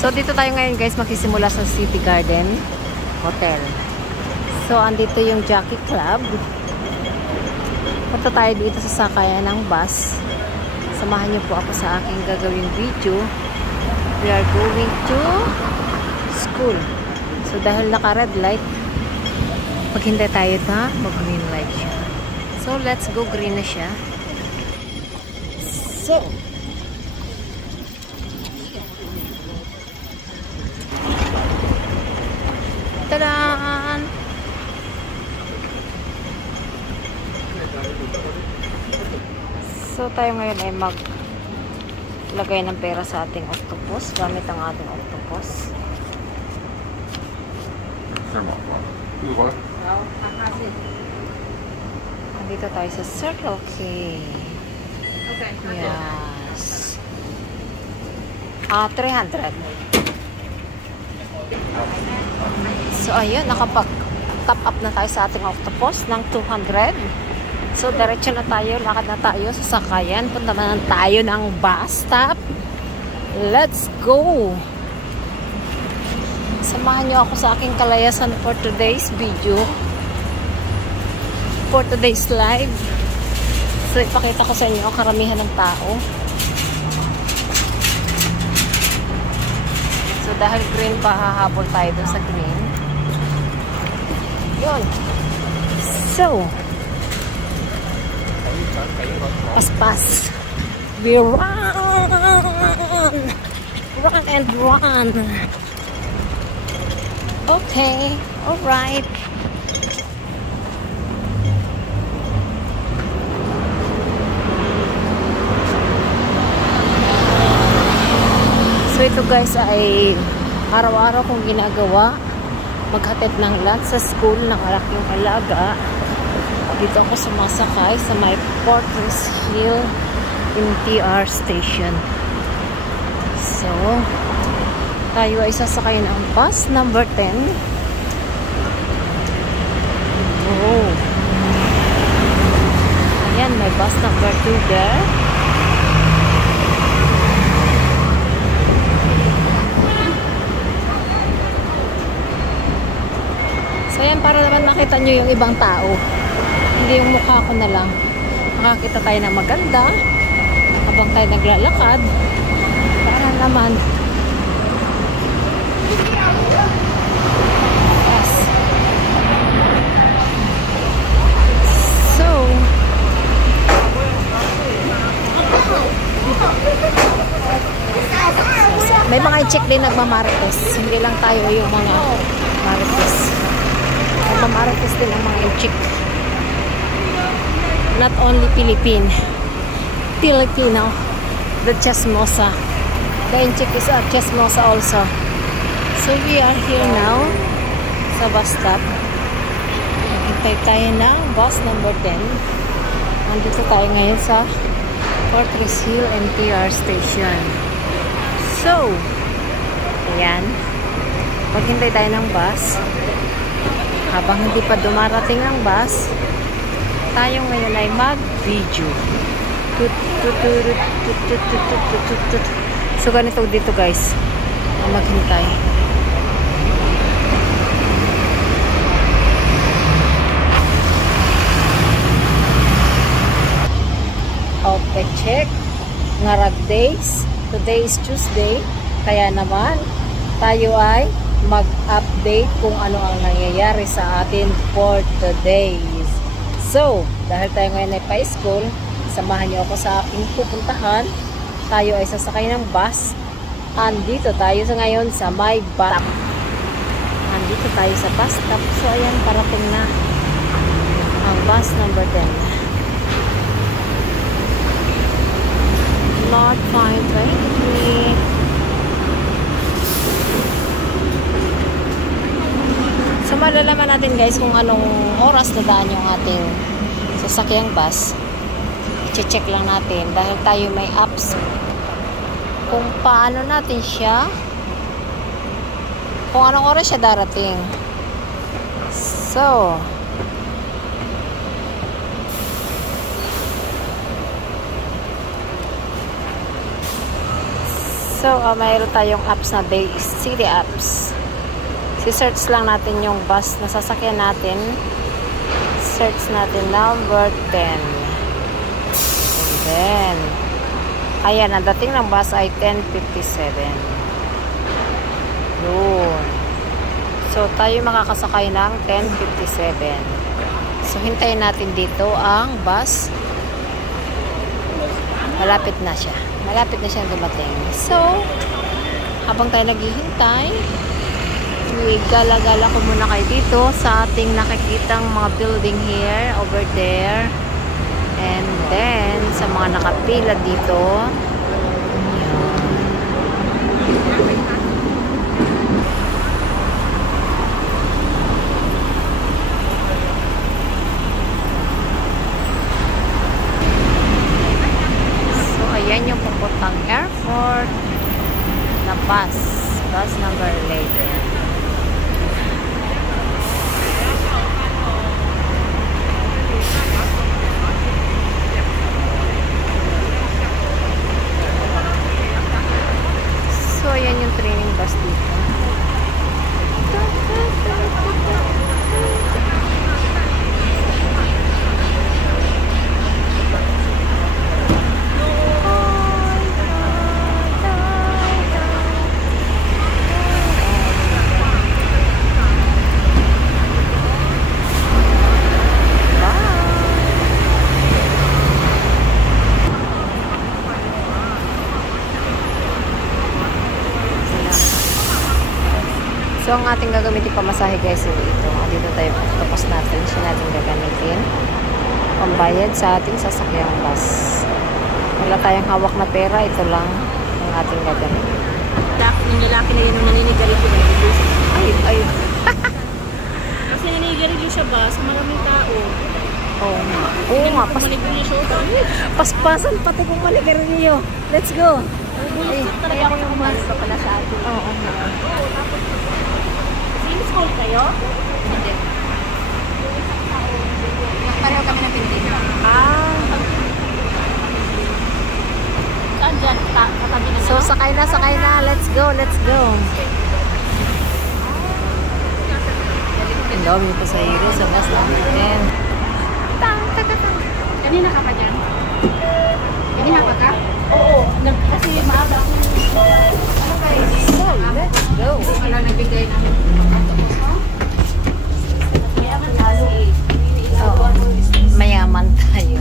So, dito tayo ngayon guys, magsisimula sa City Garden Hotel. So, andito yung Jockey Club. Punta tayo dito sa sakayan ng bus. Samahan niyo po ako sa aking gagawing video. We are going to school. So, dahil naka-red light, maghintay tayo na mag-green light siya. So, let's go. Green na siya. So, tadaan! So, tayo ngayon ay maglagay ng pera sa ating octopus gamit ang ating octopus. Dito tayo sa Circle K. Yes. 300. So, ayun, nakapag-top up na tayo sa ating octopus ng 200. So, diretso na tayo, lakad na tayo sa sakayan. Punta na tayo ng bus stop. Let's go! Samahan niyo ako sa aking kalayasan for today's video. For today's live. So, ipakita ko sa inyo ang karamihan ng tao. So, dahil green pa, hahabol tayo dun sa green. Yun. So, paspas. We run! Run and run! Okay. Alright. So, ito guys ay araw-araw kong ginagawa. Maghatid ng lunch sa school ng aking alaga. Dito ako sumasakay sa may Fortress Hill MTR station. So, tayo ay sasakay ng bus number 10. Oh. Ayan, may bus number 2 there. So, ayan, para naman makita nyo yung ibang tao. Hindi yung mukha ko na lang. Makakita tayo ng maganda habang tayo naglalakad. Para naman yes. So, may mga i-check din nagmamarites. Hindi lang tayo yung mga marites. Nagmamarites din ang mga i-check. Not only Filipino, the Chismosa. The Inchik is a Chismosa also. So we are here now sa bus stop. Hintay tayo ng bus number 10. Nandito tayo ngayon sa Fortress Hill MTR station. So, ayan. Maghintay tayo ng bus. Habang hindi pa dumarating ang bus, tayo ngayon ay mag-video. So, ganito dito guys. Maghintay. Okay, check. Ngarag days. Today is Tuesday. Kaya naman, tayo ay mag-update kung ano ang nangyayari sa atin for today. So, dahil tayo ngayon ay pa-school, samahan niyo ako sa aking pupuntahan. Tayo ay sasakay ng bus. Andito tayo sa ngayon sa my bus stop. Andito tayo sa bus stop. So, ayan, parating na ang bus number 10. Not fine, right? So, malalaman natin guys kung anong oras na daan yung ating sasakyang bus. I-check lang natin dahil tayo may apps kung paano natin siya, kung anong oras siya darating. So, So, mayroon tayong apps na city apps. Si-search lang natin yung bus na sasakyan natin. Search natin number 10. And then, ayan, ang dating ng bus ay 10:57. Yun. So, tayo makakasakay ng 10:57. So, hintayin natin dito ang bus. Malapit na siya. Malapit na siyang dumating. So, habang tayo naghihintay, gala-gala ko muna kayo dito sa ating nakikitang mga building here, over there. And then, sa mga nakapila dito. So, ayan yung papuntang airport na bus. Bus number 11. So, ayan yung training bus dito. So, ang ating gagamitin pamasahe guys, ito. Dito tayo, tapos natin. Siya natin gagamitin. Pambayad sa ating sasakyang bus. Wala tayong hawak na pera. Ito lang ang ating gagamitin. Yung lalaki na yun nung naninigarilyo na yun. Ay. Kasi naninigarilyo siya ba sa maraming tao? Oo nga. Oo nga. Manigarilyo siya. Paspasan pati kung maligarilyo. Let's go. Ay, talaga ako yung umalis pa pala sa atin. Oo nga. School kayo? Hindi. Pareho kami ng pindig. Saan dyan? Katabi na So, sakay na. Let's go. Ang dami pa sa hero sa bus number 10. Kanina ka pa dyan? Kanina pa ka? Oo. Kasi maaga ako. Ano kayo? So, let's go. Wala nagbigay ng Oo. Mayaman tayo.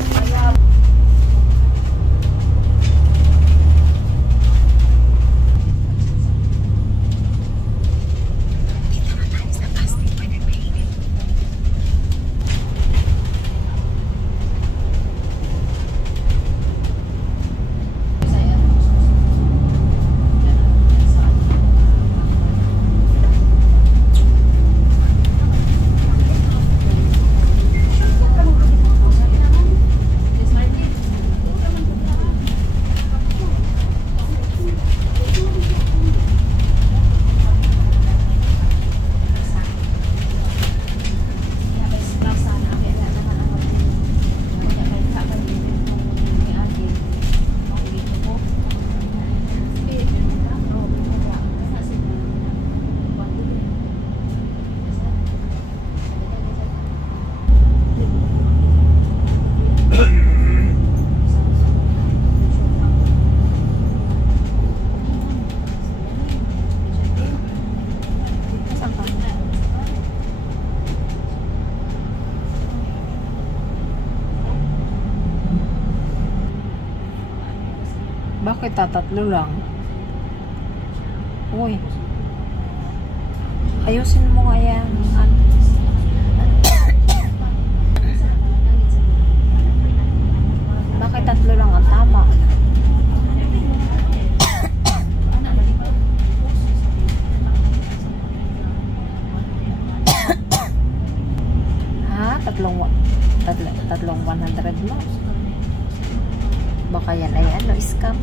Bakit tatatlo lang? Uy. Ayusin mo nga yan. Bakit tatlo lang ang tama? Ha? Tatlong 100 mo? Baka yan ay ano, scam.